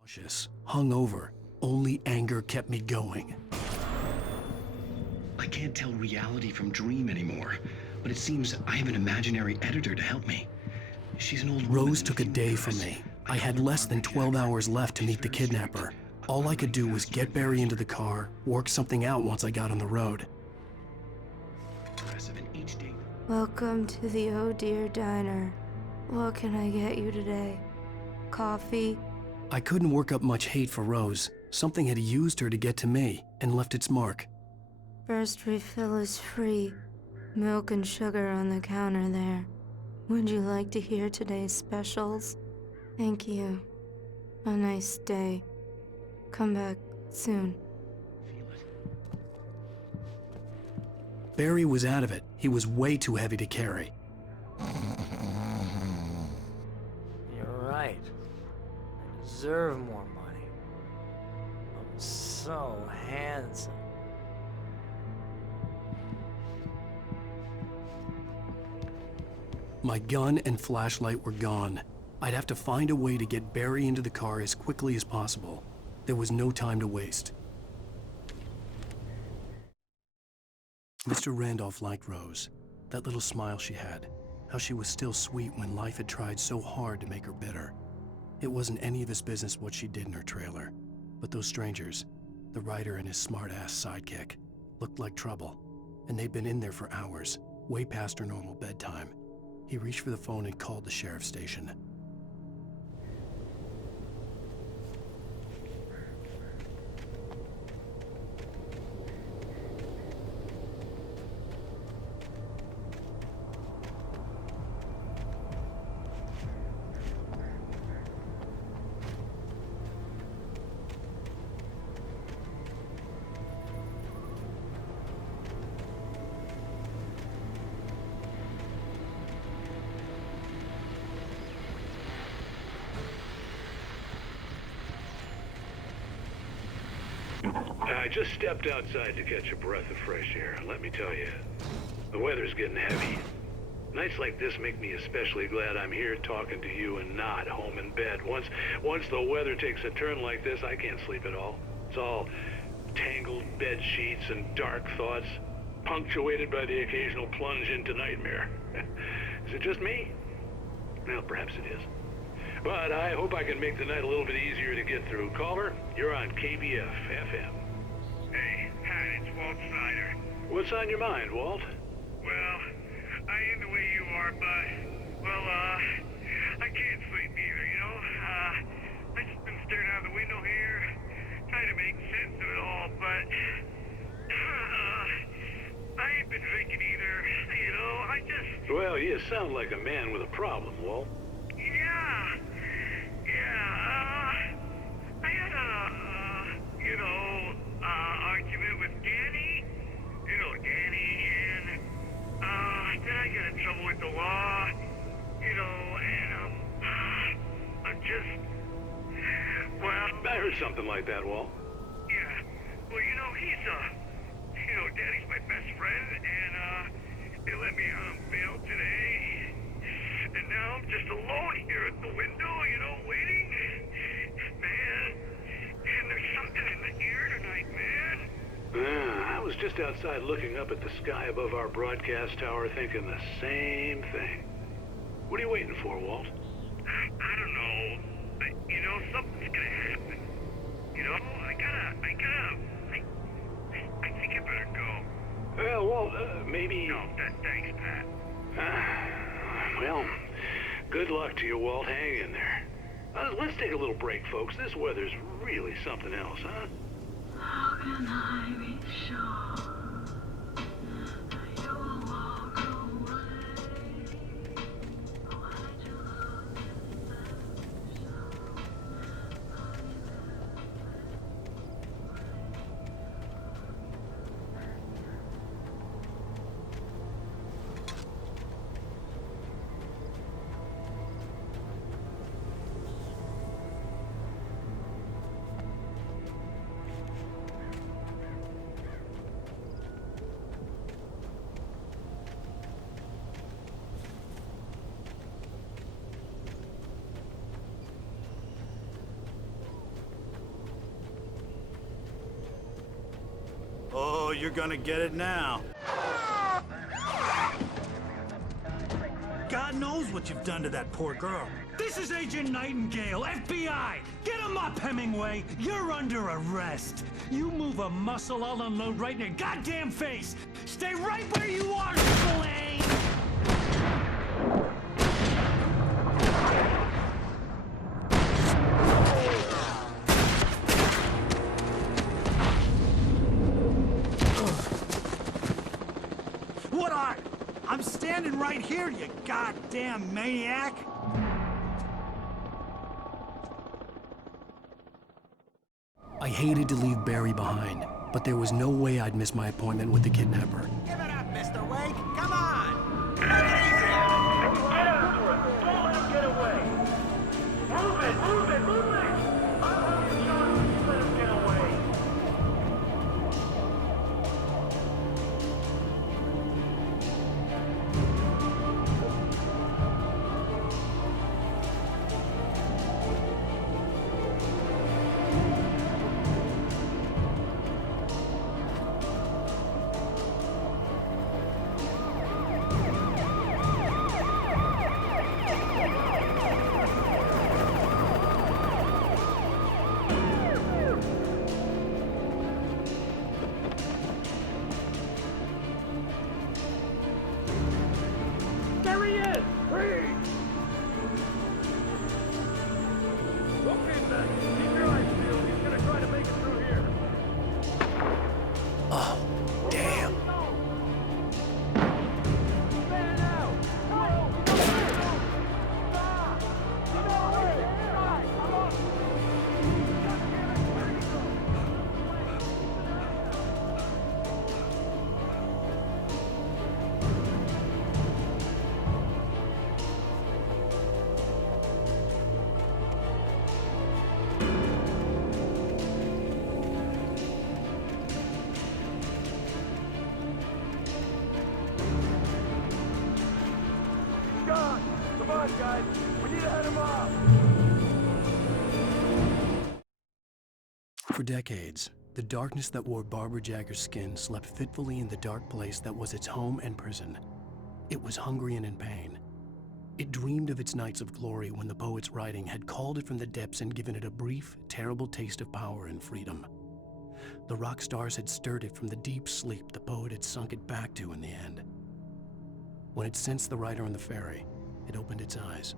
Cautious, hungover, only anger kept me going. I can't tell reality from dream anymore, but it seems I have an imaginary editor to help me. She's an old woman. Rose took a day from me. I had less than 12 hours left to meet the kidnapper. All I could do was get Barry into the car, work something out once I got on the road. Welcome to the Oh Dear Diner. What can I get you today? Coffee? I couldn't work up much hate for Rose. Something had used her to get to me and left its mark. First refill is free. Milk and sugar on the counter there. Would you like to hear today's specials? Thank you. A nice day. Come back soon. Barry was out of it. He was way too heavy to carry. You're right. I deserve more money. I'm so handsome. My gun and flashlight were gone. I'd have to find a way to get Barry into the car as quickly as possible. There was no time to waste. Mr. Randolph liked Rose. That little smile she had. How she was still sweet when life had tried so hard to make her bitter. It wasn't any of his business what she did in her trailer. But those strangers, the writer and his smart-ass sidekick, looked like trouble. And they'd been in there for hours, way past her normal bedtime. He reached for the phone and called the sheriff's station. I just stepped outside to catch a breath of fresh air. Let me tell you, the weather's getting heavy. Nights like this make me especially glad I'm here talking to you and not home in bed. Once the weather takes a turn like this, I can't sleep at all. It's all tangled bed sheets and dark thoughts, punctuated by the occasional plunge into nightmare. Is it just me? Well, perhaps it is. But I hope I can make the night a little bit easier to get through. Caller, you're on KBF FM. Hey, Pat, it's Walt Snyder. What's on your mind, Walt? Well, I ain't the way you are, but, I can't sleep either, you know? I just been staring out the window here, trying to make sense of it all, but, I ain't been drinking either, you know? Well, you sound like a man with a problem, Walt. I had argument with Danny. You know Danny, and, then I got in trouble with the law, you know, and, I'm just, well... I heard something like that, Walt. Yeah, well, you know, Danny's my best friend, and, they let me on bail today. And now I'm just alone here at the window, you know, waiting. Man, and there's something in the air tonight, man. I was just outside looking up at the sky above our broadcast tower thinking the same thing. What are you waiting for, Walt? I don't know. You know, something's gonna happen. You know, I think I better go. Well, Walt, maybe... No, thanks, Pat. Well, good luck to you, Walt. Hang in there. Let's take a little break, folks. This weather's really something else, huh? How can I be sure you will walk away? Why'd you look in that show? you're gonna get it now. God knows what you've done to that poor girl. This is Agent Nightingale, FBI! Get him up, Hemingway! You're under arrest! You move a muscle, I'll unload right in your goddamn face! Stay right where you are, Spillane! What are? I'm standing right here, you goddamn maniac! I hated to leave Barry behind, but there was no way I'd miss my appointment with the kidnapper. Give it up, Mr. Wake! Come on! Take it easy on him! Get after him! Don't let him get away! Move it! Move it! Move it! I'll have you shot if you let him get away! There he is! Freeze! Okay, Ben. Keep your eyes peeled. He's gonna try to make it through here. Oh, damn. Stand out! No! Stop! Get away! Stop! Come on! God damn it! Where did he go? Gone! Come on, guys! We need to head him off! For decades, the darkness that wore Barbara Jagger's skin slept fitfully in the dark place that was its home and prison. It was hungry and in pain. It dreamed of its nights of glory when the poet's writing had called it from the depths and given it a brief, terrible taste of power and freedom. The rock stars had stirred it from the deep sleep the poet had sunk it back to in the end. When it sensed the writer on the ferry, it opened its eyes.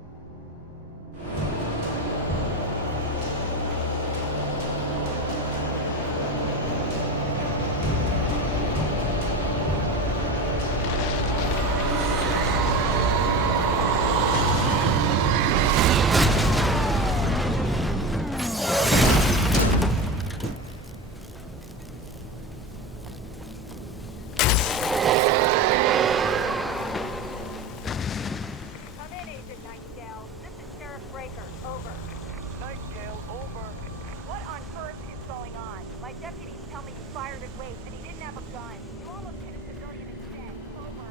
Come in, Agent Nightingale. This is Sheriff Breaker. Over. Nightingale, over. What on earth is going on? My deputies tell me he fired at Wade and he didn't have a gun. You almost hit a civilian instead. Over.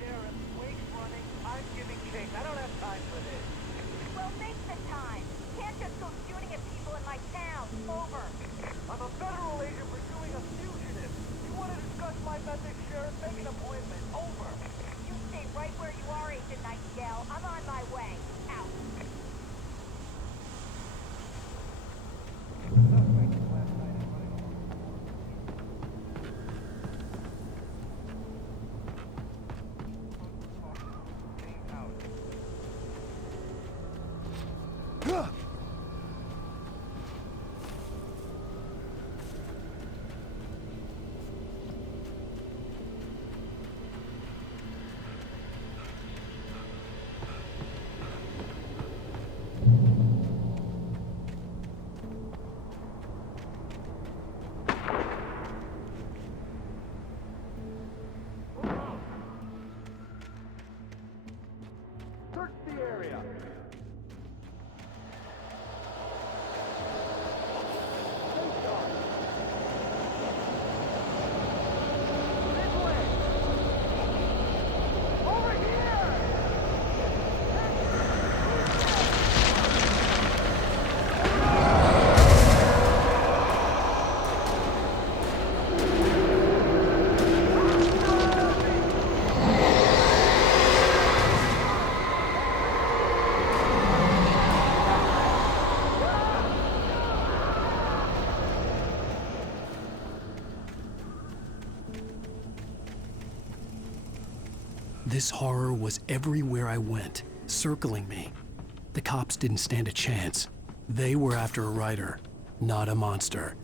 Sheriff, Wake's running. I'm giving chase. I don't have time for this. Well, make the time. Can't just go shooting at people in my town. Over. I'm a federal agent pursuing a fugitive. You want to discuss my methods, Sheriff? Make an appointment. Over. You stay right where you are, Agent Nightingale. I'm on my way. Out. This horror was everywhere I went, circling me. The cops didn't stand a chance. They were after a writer, not a monster.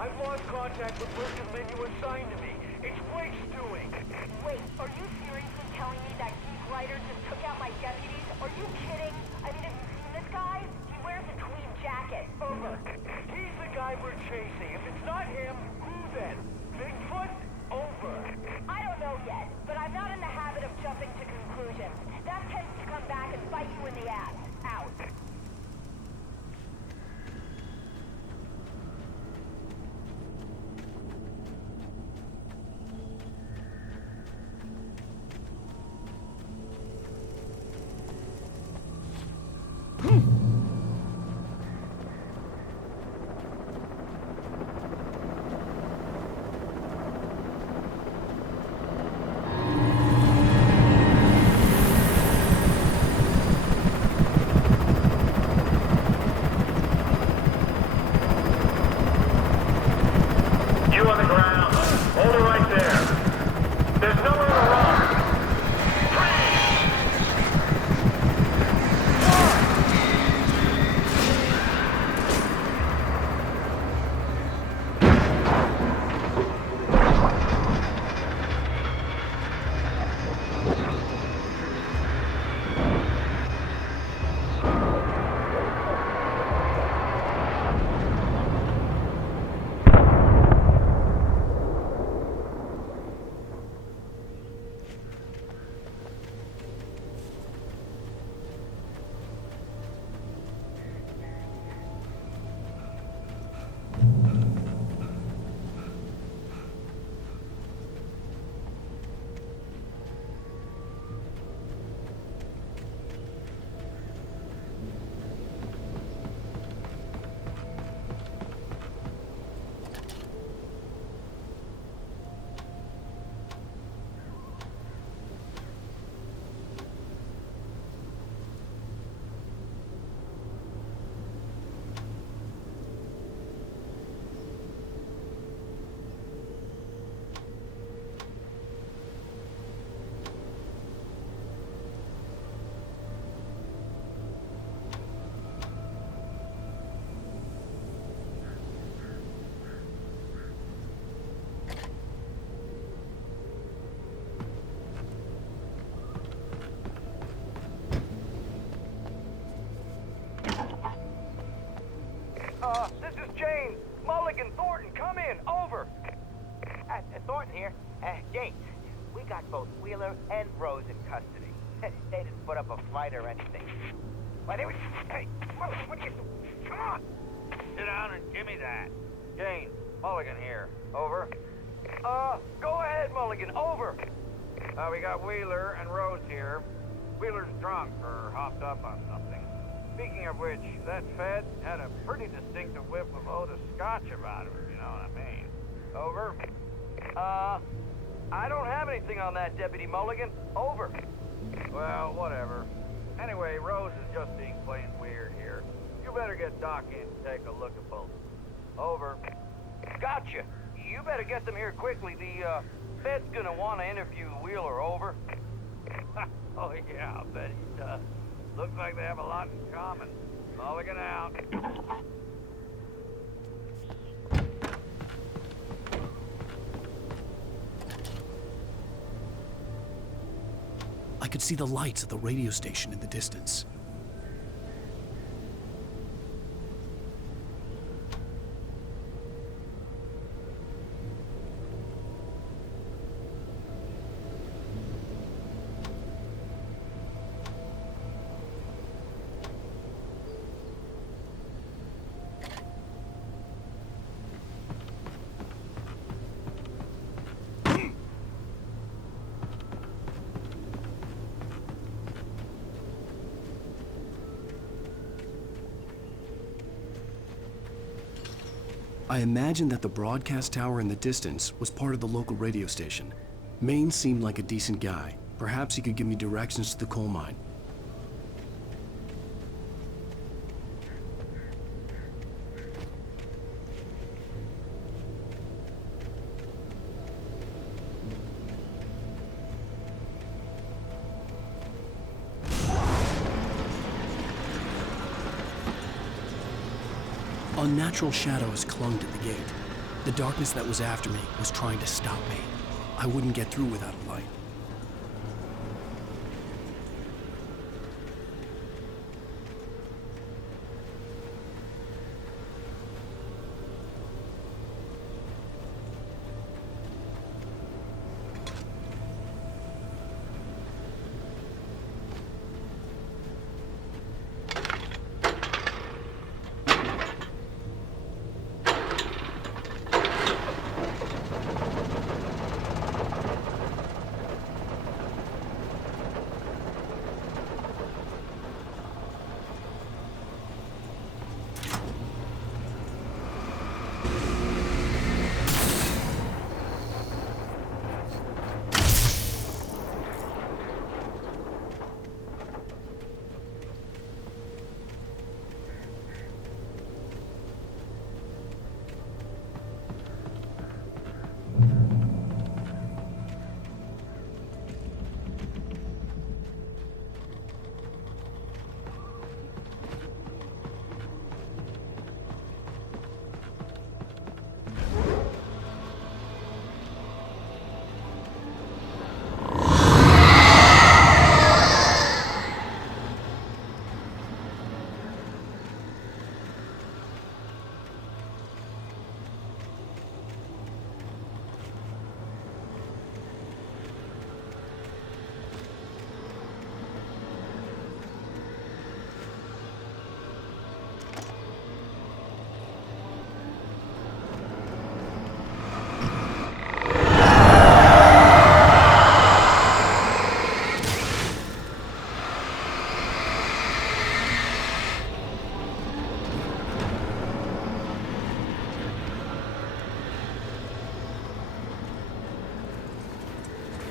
I've lost contact with person menu assigned to me. It's Blake's doing. Wait, are you seriously telling me that geek writer just took out my deputies? Are you kidding? I mean, have you seen this guy? He wears a tweed jacket. Over. He's the guy we're chasing. If it's not him, who then? Bigfoot? Over. I don't know yet, but I'm not in the habit of jumping to conclusions. That tends to come back and bite you in the ass. Out. You on the ground. Hold it right there. There's nowhere to run. This is James. Mulligan, Thornton, come in. Over. Thornton here. James, we got both Wheeler and Rose in custody. They didn't put up a fight or anything. Why, they were... Hey, what you... Come on! Sit down and give me that. Jane, Mulligan here. Over. Go ahead, Mulligan. Over. We got Wheeler and Rose here. Wheeler's drunk or hopped up on something. Speaking of which, that Fed had a pretty distinctive whiff of Otis Scotch about him, if you know what I mean. Over. I don't have anything on that, Deputy Mulligan. Over. Well, whatever. Anyway, Rose is just being plain weird here. You better get Doc in to take a look at both. Over. Gotcha. You better get them here quickly. The, Fed's gonna want to interview Wheeler. Over. Oh, yeah, I'll bet he does. Looks like they have a lot in common. Mulligan out. I could see the lights of the radio station in the distance. I imagined that the broadcast tower in the distance was part of the local radio station. Maine seemed like a decent guy, Perhaps he could give me directions to the coal mine. Unnatural shadows clung to the gate. The darkness that was after me was trying to stop me. I wouldn't get through without a light.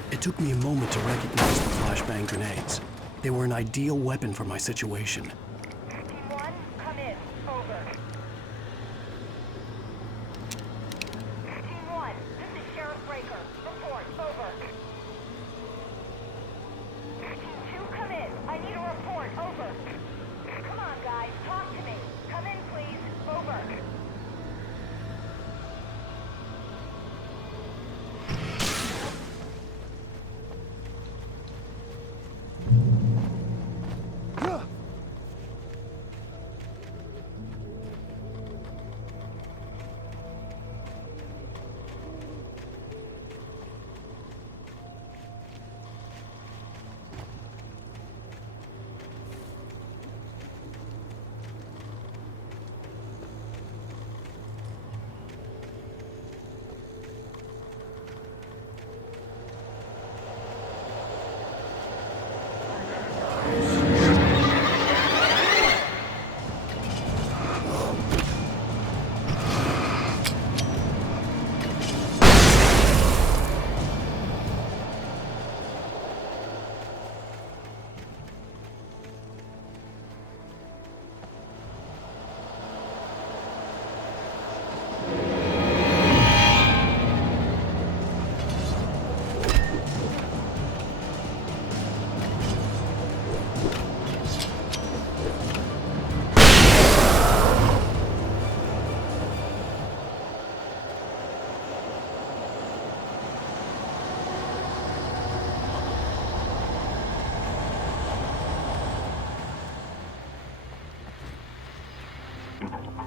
It took me a moment to recognize the flashbang grenades. They were an ideal weapon for my situation. Team 1, come in. Over. Team 1, this is Sheriff Breaker. Report. Over. Team 2, come in. I need a report. Over. Come on, guys. Talk to me. Come in, please. Over.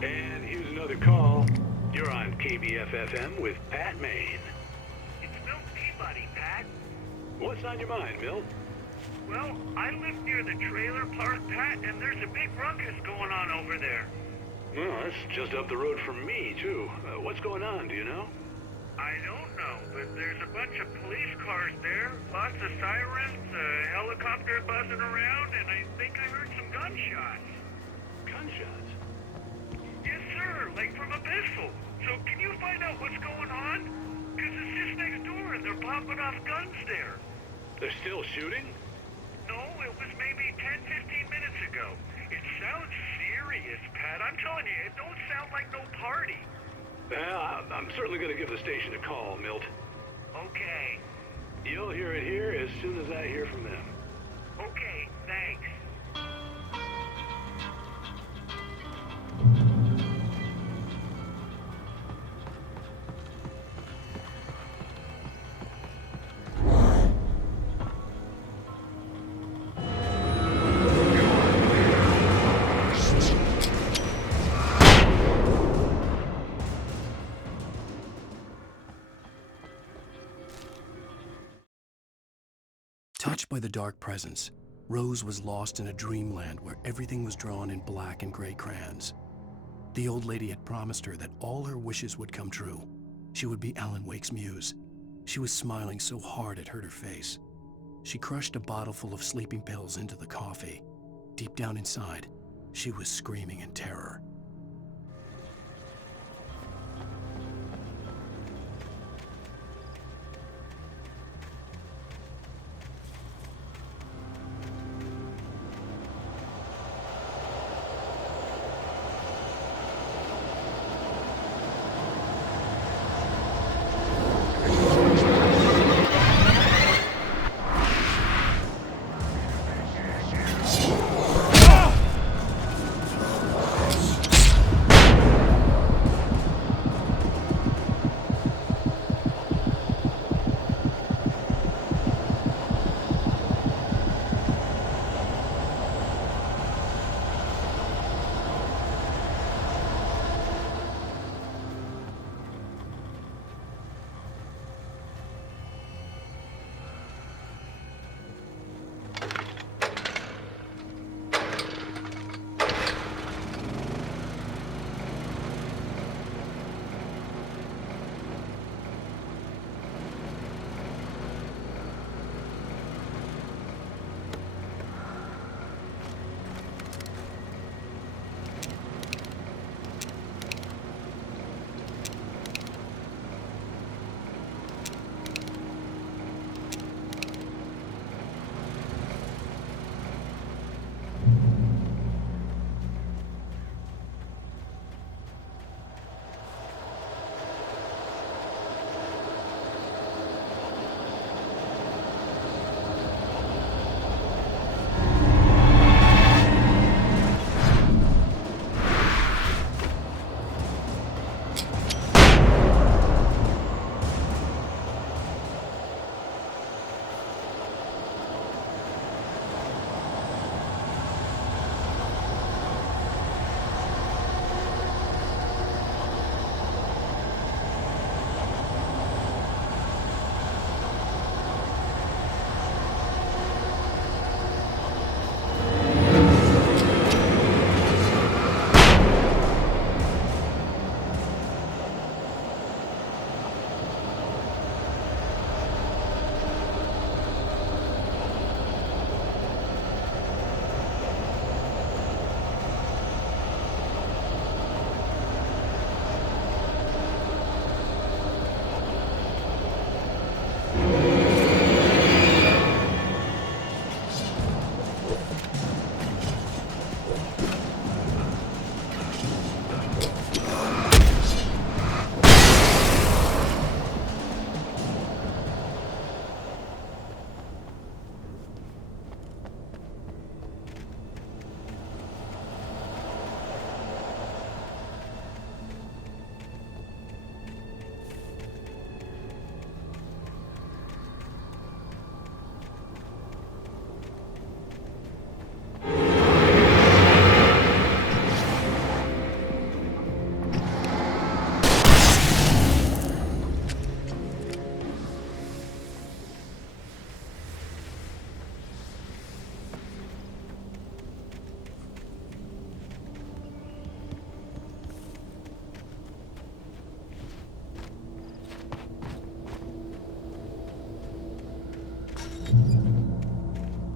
And here's another call. You're on KBFFM with Pat Maine. It's Milt Peabody, Pat. What's on your mind, Milt? Well, I live near the trailer park, Pat, and there's a big ruckus going on over there. Well, that's just up the road from me, too. What's going on, do you know? I don't know, but there's a bunch of police cars there, lots of sirens, a helicopter buzzing around, and I think I heard some gunshots. Gunshots? Yes, sir, like from a pistol. So can you find out what's going on? Because it's just next door and they're popping off guns there. They're still shooting? No, it was maybe 10, 15 minutes ago. It sounds serious, Pat. I'm telling you, it don't sound like no party. Well, I'm certainly going to give the station a call, Milt. Okay. You'll hear it here as soon as I hear from them. Okay, thanks. Touched by the dark presence, Rose was lost in a dreamland where everything was drawn in black and gray crayons. The old lady had promised her that all her wishes would come true. She would be Alan Wake's muse. She was smiling so hard it hurt her face. She crushed a bottle full of sleeping pills into the coffee. Deep down inside, she was screaming in terror.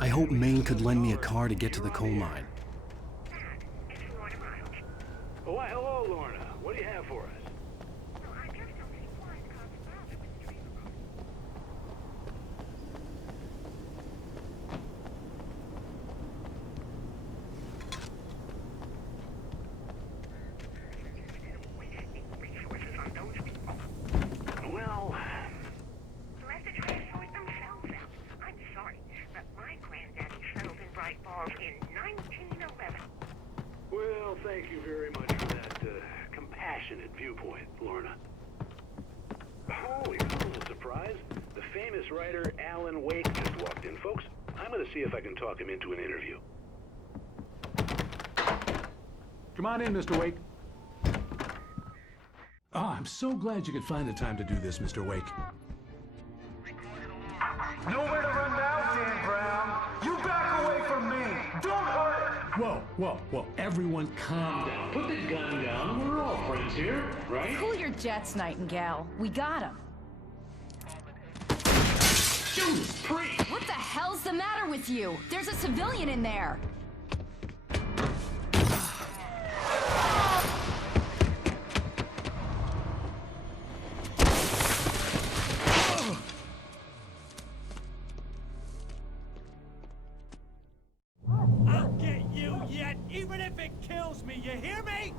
I hope Maine could lend me a car to get to the coal mine. It's Lorna Miles. Oh, why, hello, Lorna. What do you have for us? No, I just don't see why the cops found it when you dream about it. thank you very much for that compassionate viewpoint, Lorna. Holy, that was a surprise. The famous writer Alan Wake just walked in, folks. I'm gonna see if I can talk him into an interview. Come on in, Mr. Wake. Oh, I'm so glad you could find the time to do this, Mr. Wake. Nowhere to run now, Dan Brown. You back away from me. Don't hurt her. Whoa, everyone calm down. Put the gun down. We're all friends here, right? Cool your jets, Nightingale. We got him. Judas Priest! What the hell's the matter with you? There's a civilian in there. I'll get you yet, even if it kills me. You hear me?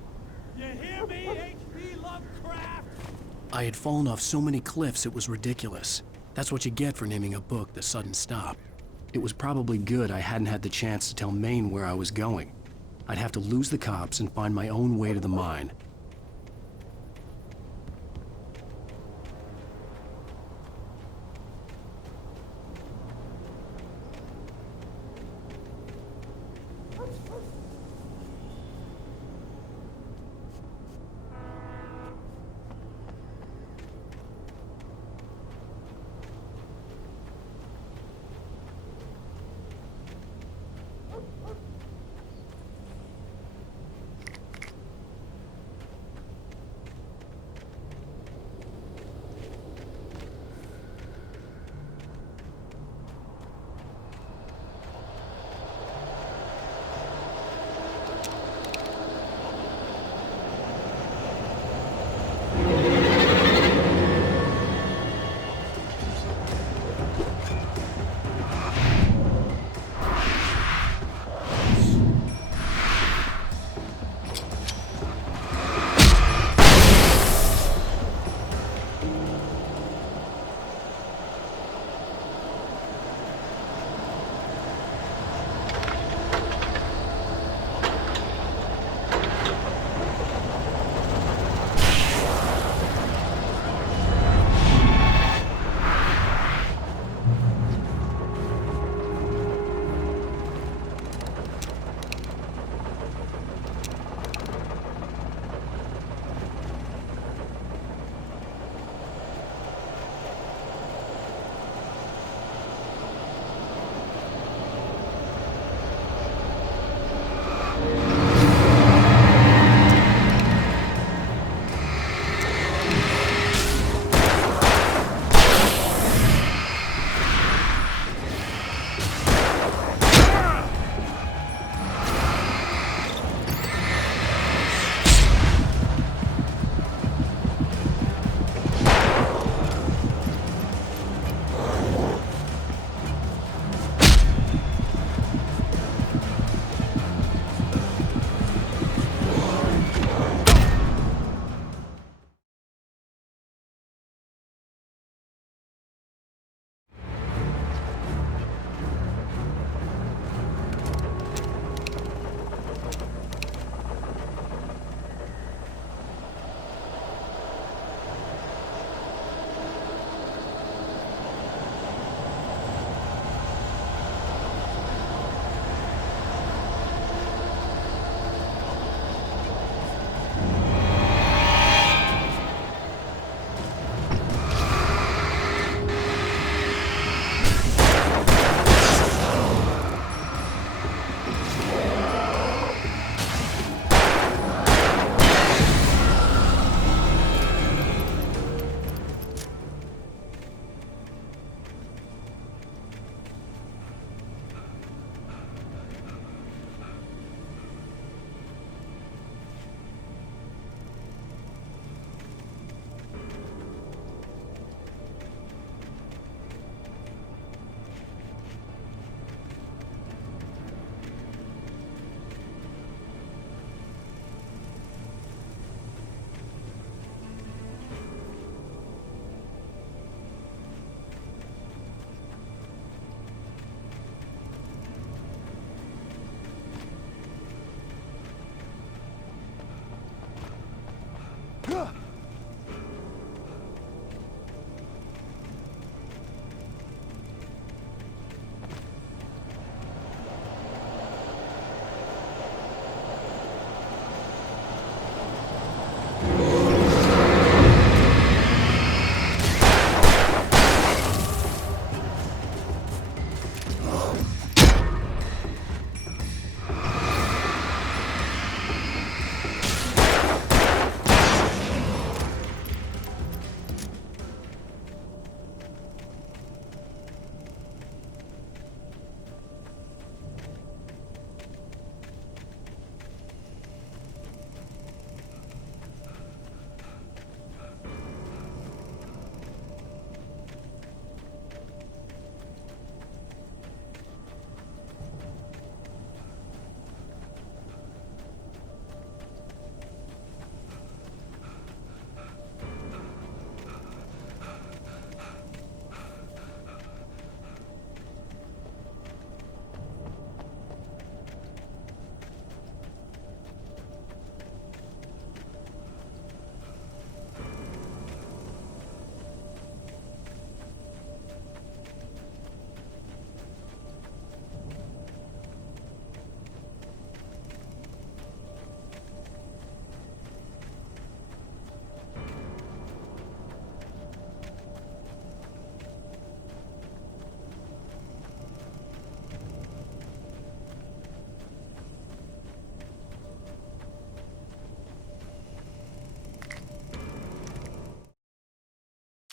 You hear me, H.P. Lovecraft? I had fallen off so many cliffs it was ridiculous. That's what you get for naming a book The Sudden Stop. It was probably good I hadn't had the chance to tell Maine where I was going. I'd have to lose the cops and find my own way to the mine.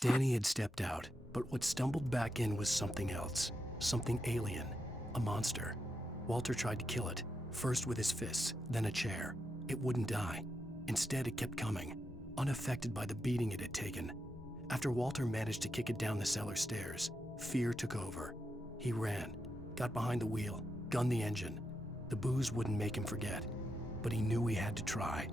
Danny had stepped out, but what stumbled back in was something else. Something alien. A monster. Walter tried to kill it, first with his fists, then a chair. It wouldn't die. Instead, it kept coming, unaffected by the beating it had taken. After Walter managed to kick it down the cellar stairs, fear took over. He ran, got behind the wheel, gunned the engine. The booze wouldn't make him forget, but he knew he had to try.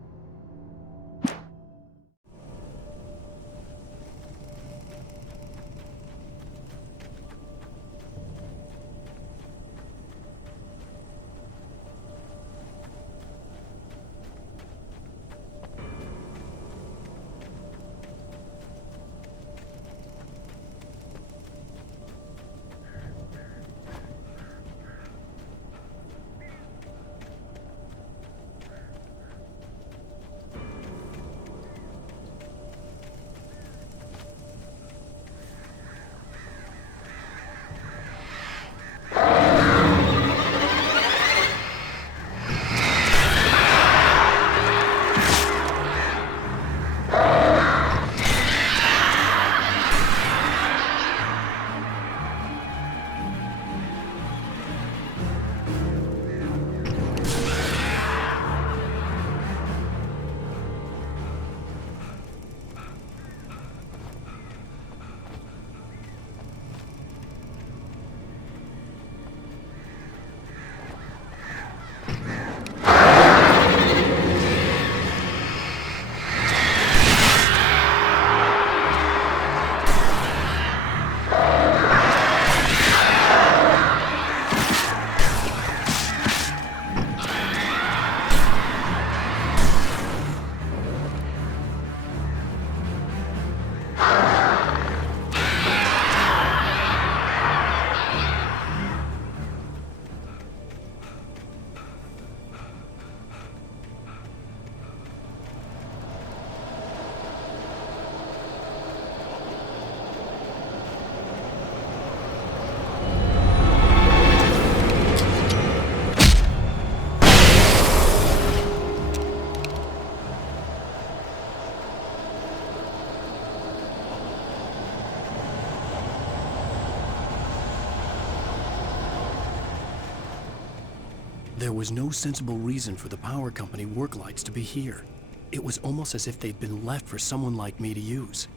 There was no sensible reason for the power company work lights to be here. It was almost as if they'd been left for someone like me to use.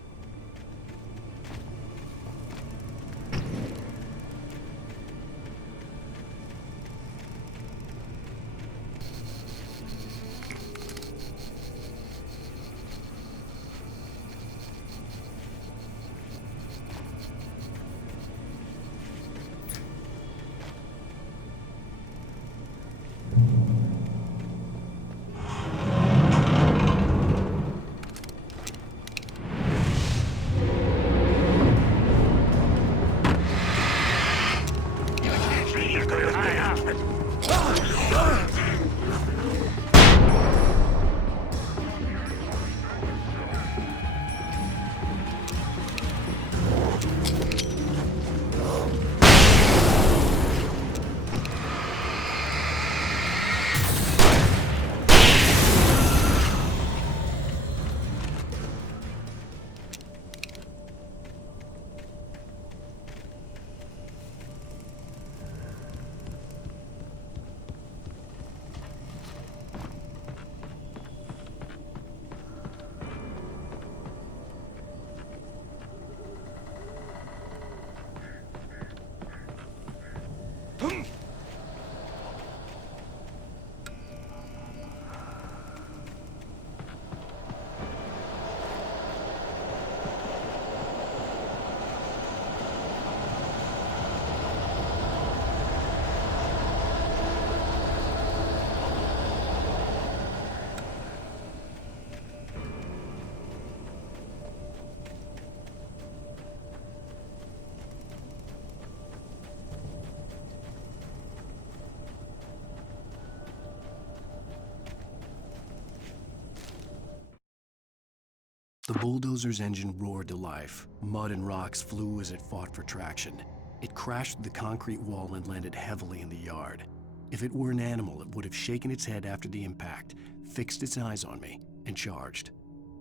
The bulldozer's engine roared to life. Mud and rocks flew as it fought for traction. It crashed through the concrete wall and landed heavily in the yard. If it were an animal, it would have shaken its head after the impact, fixed its eyes on me, and charged.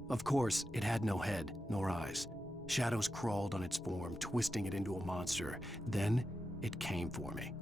Of course, it had no head, nor eyes. Shadows crawled on its form, twisting it into a monster. Then, it came for me.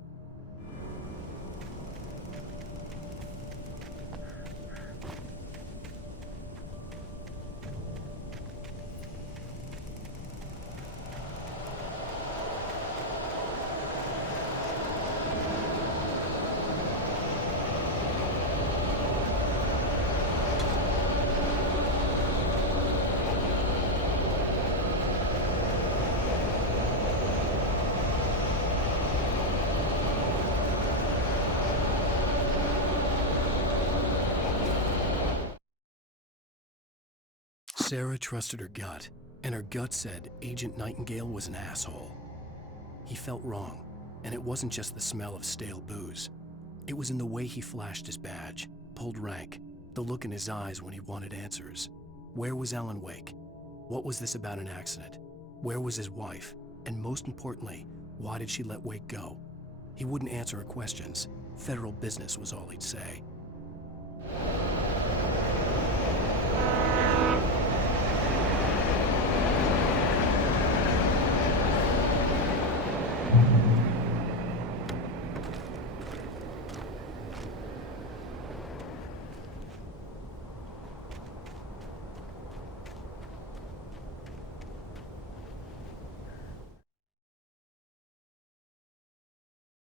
Sarah trusted her gut, and her gut said Agent Nightingale was an asshole. He felt wrong, and it wasn't just the smell of stale booze. It was in the way he flashed his badge, pulled rank, the look in his eyes when he wanted answers. Where was Alan Wake? What was this about an accident? Where was his wife? And most importantly, why did she let Wake go? He wouldn't answer her questions. Federal business was all he'd say.